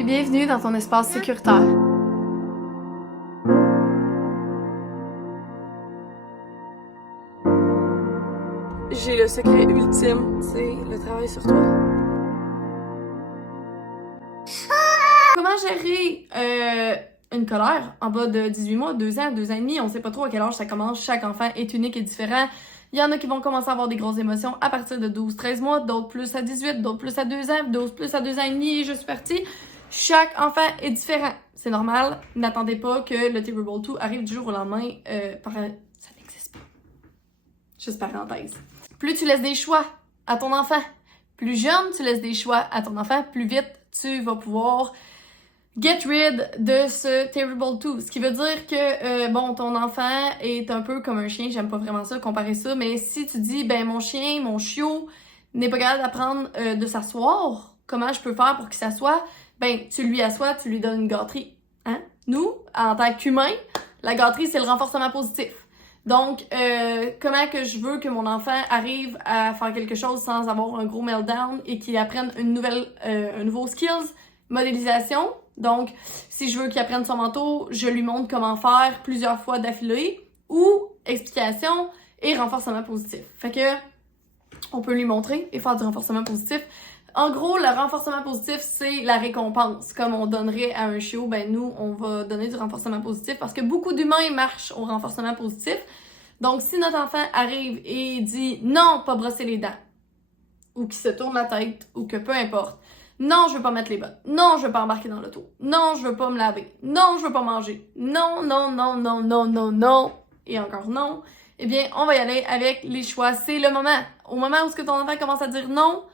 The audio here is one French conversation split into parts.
T'es bienvenue dans ton espace sécuritaire. J'ai le secret ultime, c'est le travail sur toi. Comment gérer une colère en bas de 18 mois, 2 ans, 2 ans et demi? On sait pas trop à quel âge ça commence. Chaque enfant est unique et différent. Il y en a qui vont commencer à avoir des grosses émotions à partir de 12-13 mois, d'autres plus à 18, d'autres plus à 2 ans, d'autres plus à 2 ans et demi et je suis partie. Chaque enfant est différent. C'est normal. N'attendez pas que le Terrible 2 arrive du jour au lendemain. Ça n'existe pas. Juste parenthèse. Plus tu laisses des choix à ton enfant, plus jeune tu laisses des choix à ton enfant, plus vite tu vas pouvoir get rid de ce Terrible 2. Ce qui veut dire que, ton enfant est un peu comme un chien. J'aime pas vraiment ça, comparer ça. Mais si tu dis, mon chien, mon chiot n'est pas capable d'apprendre de s'asseoir, comment je peux faire pour qu'il s'assoie? Tu lui assois, tu lui donnes une gâterie. Hein? Nous, en tant qu'humains, la gâterie, c'est le renforcement positif. Donc, comment que je veux que mon enfant arrive à faire quelque chose sans avoir un gros meltdown et qu'il apprenne un nouveau skills? Modélisation. Donc, si je veux qu'il apprenne son manteau, je lui montre comment faire plusieurs fois d'affilée. Ou explication et renforcement positif. Fait que, on peut lui montrer et faire du renforcement positif. En gros, le renforcement positif, c'est la récompense. Comme on donnerait à un chiot, nous, on va donner du renforcement positif parce que beaucoup d'humains marchent au renforcement positif. Donc, si notre enfant arrive et dit « Non, pas brosser les dents », ou qu'il se tourne la tête, ou que peu importe, « Non, je veux pas mettre les bottes. Non, je veux pas embarquer dans l'auto. Non, je veux pas me laver. Non, je veux pas manger. Non, non, non, non, non, non, non. » Et encore non. Eh bien, on va y aller avec les choix. C'est le moment. Au moment où ton enfant commence à dire non,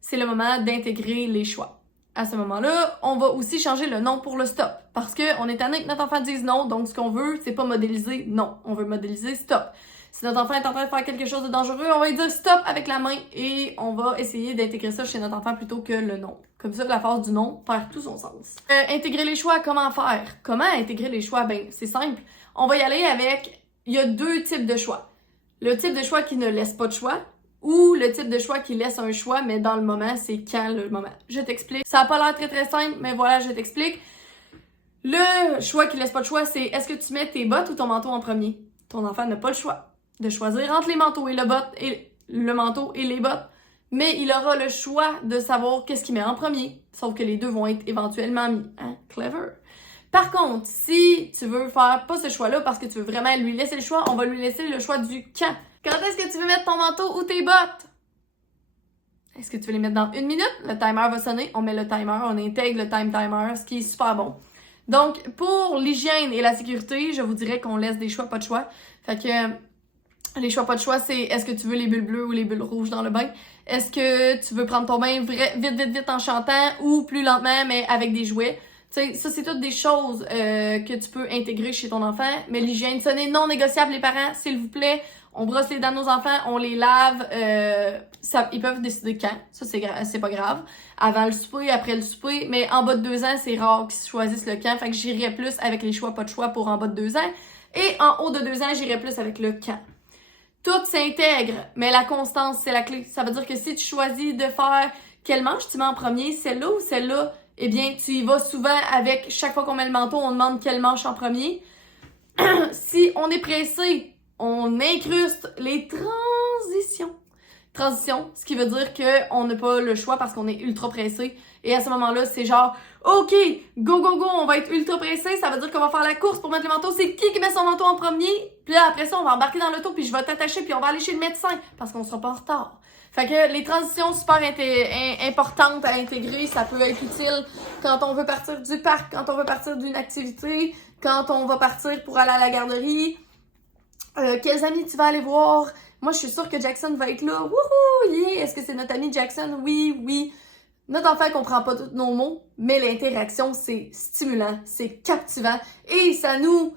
c'est le moment d'intégrer les choix. À ce moment-là, on va aussi changer le non pour le stop. Parce qu'on est tanné que notre enfant dise non, donc ce qu'on veut, c'est pas modéliser non. On veut modéliser stop. Si notre enfant est en train de faire quelque chose de dangereux, on va lui dire stop avec la main et on va essayer d'intégrer ça chez notre enfant plutôt que le non. Comme ça, la phase du non perd tout son sens. Intégrer les choix, comment faire? Comment intégrer les choix? C'est simple. On va y aller avec, il y a 2 types de choix. Le type de choix qui ne laisse pas de choix, ou le type de choix qui laisse un choix, mais dans le moment, c'est quand le moment. Je t'explique. Ça n'a pas l'air très très simple, mais voilà, je t'explique. Le choix qui laisse pas de choix, c'est est-ce que tu mets tes bottes ou ton manteau en premier? Ton enfant n'a pas le choix de choisir entre les manteaux et le manteau et les bottes, mais il aura le choix de savoir qu'est-ce qu'il met en premier, sauf que les deux vont être éventuellement mis. Hein? Clever. Par contre, si tu veux faire pas ce choix-là parce que tu veux vraiment lui laisser le choix, on va lui laisser le choix du quand. Quand est-ce que tu veux mettre ton manteau ou tes bottes? Est-ce que tu veux les mettre dans 1 minute? Le timer va sonner, on met le timer, on intègre le timer, ce qui est super bon. Donc, pour l'hygiène et la sécurité, je vous dirais qu'on laisse des choix, pas de choix. Fait que les choix, pas de choix, c'est est-ce que tu veux les bulles bleues ou les bulles rouges dans le bain? Est-ce que tu veux prendre ton bain vite en chantant ou plus lentement, mais avec des jouets? Tu sais, ça, c'est toutes des choses que tu peux intégrer chez ton enfant. Mais l'hygiène, ce n'est non négociable, les parents, s'il vous plaît. On brosse les dents de nos enfants, on les lave. Ils peuvent décider quand. Ça, c'est pas grave. Avant le souper, après le souper. Mais en bas de 2 ans, c'est rare qu'ils choisissent le quand. Fait que j'irais plus avec les choix, pas de choix pour en bas de 2 ans. Et en haut de 2 ans, j'irais plus avec le quand. Tout s'intègre, mais la constance, c'est la clé. Ça veut dire que si tu choisis de faire quelle manche tu mets en premier, celle-là ou celle-là, eh bien, tu y vas souvent avec, chaque fois qu'on met le manteau, on demande quelle manche en premier. Si on est pressé, on incruste les transitions. Transition, ce qui veut dire qu'on n'a pas le choix parce qu'on est ultra pressé. Et à ce moment-là, c'est genre, OK, go, go, go, on va être ultra pressé. Ça veut dire qu'on va faire la course pour mettre le manteau. C'est qui met son manteau en premier? Puis là, après ça, on va embarquer dans l'auto, puis je vais t'attacher, puis on va aller chez le médecin parce qu'on sera pas en retard. Fait que les transitions super importantes à intégrer, ça peut être utile quand on veut partir du parc, quand on veut partir d'une activité, quand on va partir pour aller à la garderie. Quels amis tu vas aller voir? Moi, je suis sûre que Jackson va être là. Wouhou! Yeah! Est-ce que c'est notre ami Jackson? Oui, oui. Notre enfant comprend pas tous nos mots, mais l'interaction, c'est stimulant, c'est captivant et ça nous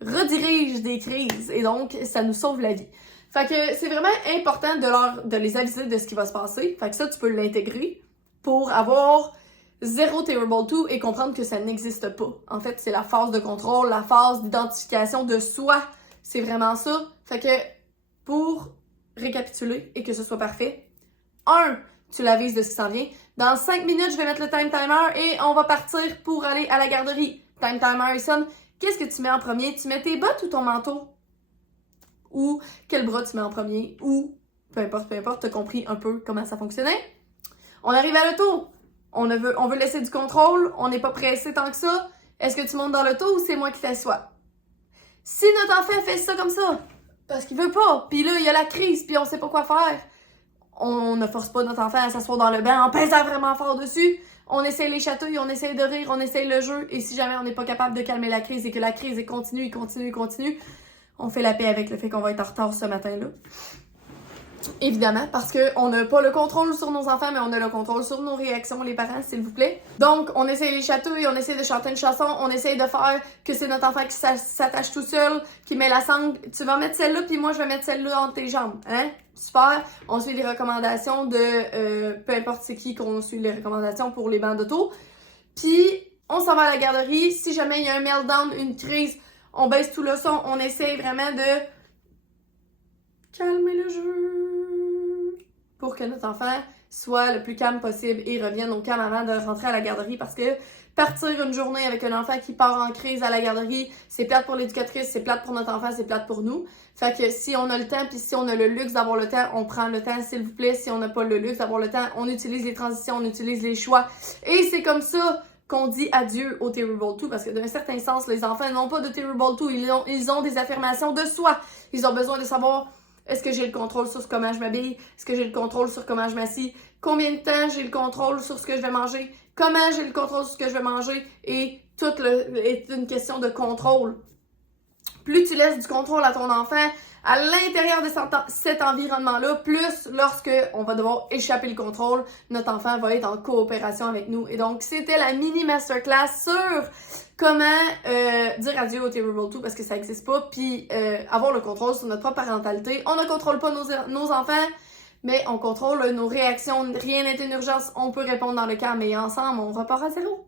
redirige des crises et donc ça nous sauve la vie. Fait que c'est vraiment important de les aviser de ce qui va se passer. Fait que ça, tu peux l'intégrer pour avoir zéro Terrible 2 et comprendre que ça n'existe pas. En fait, c'est la phase de contrôle, la phase d'identification de soi. C'est vraiment ça. Fait que pour récapituler et que ce soit parfait, 1. tu l'avises de ce qui s'en vient. Dans 5 minutes, je vais mettre le time timer et on va partir pour aller à la garderie. Time timer, il sonne. Qu'est-ce que tu mets en premier? Tu mets tes bottes ou ton manteau? Ou quel bras tu mets en premier? Ou, peu importe, t'as compris un peu comment ça fonctionnait. On arrive à l'auto. On veut laisser du contrôle. On n'est pas pressé tant que ça. Est-ce que tu montes dans l'auto ou c'est moi qui t'assois? Si notre enfant fait ça comme ça, parce qu'il veut pas, puis là, il y a la crise, puis on sait pas quoi faire, on ne force pas notre enfant à s'asseoir dans le banc en pesant vraiment fort dessus. On essaye les chatouilles, on essaye de rire, on essaye le jeu. Et si jamais on n'est pas capable de calmer la crise et que la crise continue, on fait la paix avec le fait qu'on va être en retard ce matin-là. Évidemment, parce qu'on n'a pas le contrôle sur nos enfants, mais on a le contrôle sur nos réactions, les parents, s'il vous plaît. Donc, on essaye les chatouilles, on essaye de chanter une chanson, on essaye de faire que c'est notre enfant qui s'attache tout seul, qui met la sangle. Tu vas mettre celle-là, puis moi, je vais mettre celle-là entre tes jambes. Hein? Super. On suit les recommandations de peu importe c'est qui qu'on suit les recommandations pour les bancs d'auto. Puis, on s'en va à la garderie. Si jamais il y a un meltdown, une crise, on baisse tout le son. On essaye vraiment de calmer le jeu pour que notre enfant soit le plus calme possible et revienne au calme avant de rentrer à la garderie, parce que partir une journée avec un enfant qui part en crise à la garderie, c'est plate pour l'éducatrice, c'est plate pour notre enfant, c'est plate pour nous. Fait que si on a le temps, puis si on a le luxe d'avoir le temps, on prend le temps, s'il vous plaît. Si on n'a pas le luxe d'avoir le temps, on utilise les transitions, on utilise les choix. Et c'est comme ça qu'on dit adieu au Terrible 2, parce que d'un certain sens, les enfants n'ont pas de Terrible 2, ils ont des affirmations de soi. Ils ont besoin de savoir: est-ce que j'ai le contrôle sur comment je m'habille? Est-ce que j'ai le contrôle sur comment je m'assis? Combien de temps j'ai le contrôle sur ce que je vais manger? Comment j'ai le contrôle sur ce que je vais manger? Et tout est une question de contrôle. Plus tu laisses du contrôle à ton enfant à l'intérieur de cet environnement-là, plus lorsque on va devoir échapper le contrôle, notre enfant va être en coopération avec nous. Et donc, c'était la mini masterclass sur comment dire adieu au Terrible 2, parce que ça n'existe pas, puis avoir le contrôle sur notre propre parentalité. On ne contrôle pas nos enfants, mais on contrôle nos réactions. Rien n'est une urgence, on peut répondre dans le calme et ensemble, on repart à zéro.